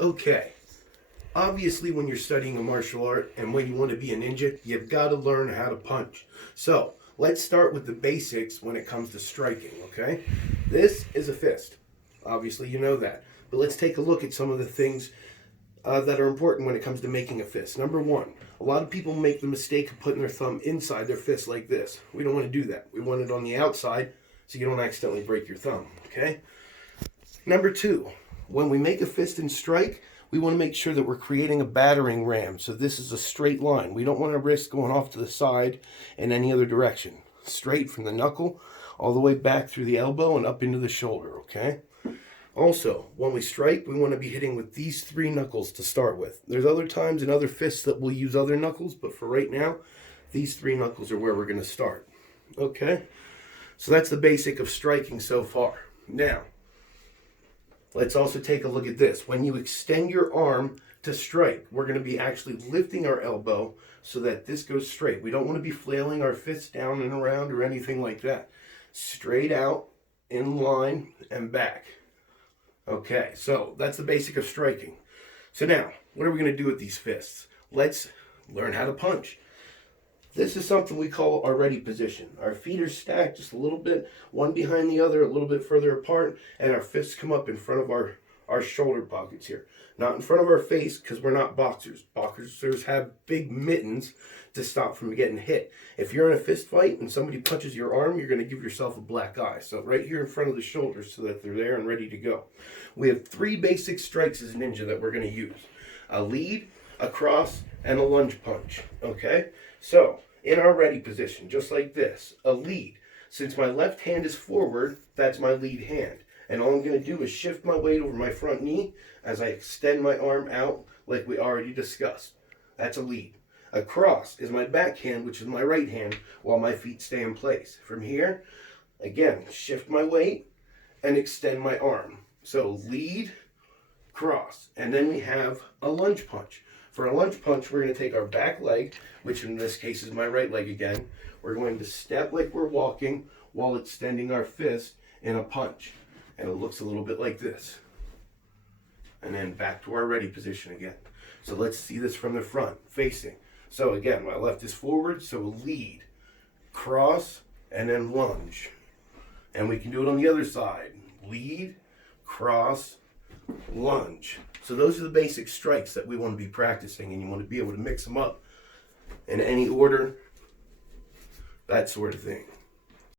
Okay, obviously when you're studying a martial art and when you want to be a ninja, you've got to learn how to punch. So let's start with the basics when it comes to striking, okay? This is a fist. Obviously you know that. But let's take a look at some of the things that are important when it comes to making a fist. Number one, a lot of people make the mistake of putting their thumb inside their fist like this. We don't want to do that. We want it on the outside so you don't accidentally break your thumb, okay? Number two, when we make a fist and strike, we want to make sure that we're creating a battering ram. So this is a straight line. We don't want our wrist going off to the side in any other direction. Straight from the knuckle all the way back through the elbow and up into the shoulder, okay? Also, when we strike, we want to be hitting with these three knuckles to start with. There's other times in other fists that we'll use other knuckles, but for right now, these three knuckles are where we're going to start. Okay? So that's the basic of striking so far. Now, let's also take a look at this. When you extend your arm to strike, we're going to be actually lifting our elbow so that this goes straight. We don't want to be flailing our fists down and around or anything like that. Straight out, in line, and back. Okay, so that's the basic of striking. So now, what are we going to do with these fists? Let's learn how to punch. This is something we call our ready position. Our feet are stacked just a little bit, one behind the other, a little bit further apart, and our fists come up in front of our shoulder pockets here. Not in front of our face, because we're not boxers. Boxers have big mittens to stop from getting hit. If you're in a fist fight and somebody punches your arm, you're going to give yourself a black eye. So right here in front of the shoulders so that they're there and ready to go. We have three basic strikes as a ninja that we're going to use. A lead, a cross, and a lunge punch. Okay? So, in our ready position, just like this, a lead. Since my left hand is forward, that's my lead hand. And all I'm going to do is shift my weight over my front knee as I extend my arm out like we already discussed. That's a lead. A cross is my backhand, which is my right hand, while my feet stay in place. From here, again, shift my weight and extend my arm. So lead, cross. And then we have a lunge punch. For a lunge punch, we're going to take our back leg, which in this case is my right leg again. We're going to step like we're walking while extending our fist in a punch. And it looks a little bit like this. And then back to our ready position again. So let's see this from the front, facing. So again, my left is forward, so lead, cross, and then lunge. And we can do it on the other side. Lead, cross, lunge. So those are the basic strikes that we want to be practicing, and you want to be able to mix them up in any order, that sort of thing.